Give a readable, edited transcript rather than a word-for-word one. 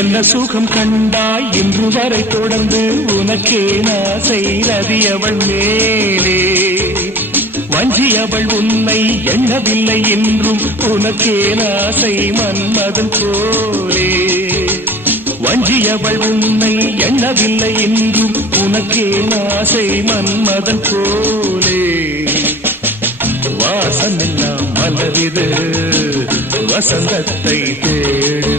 என்ன சுகம் கண்டாய் இன்று வரை தொடர்ந்து உனக்கே ஆசை ரதி அவள் மேலே வஞ்சி அவள் உன்னை எண்ணவில்லை என்றும் உனக்கே ஆசை மன்மதன் போலே வஞ்சி அவள் உன்னை எண்ணவில்லை என்றும் உனக்கே ஆசை மன்மதன் போலே வாசமெல்லாம் மலரிது வசந்தத்தை தேடு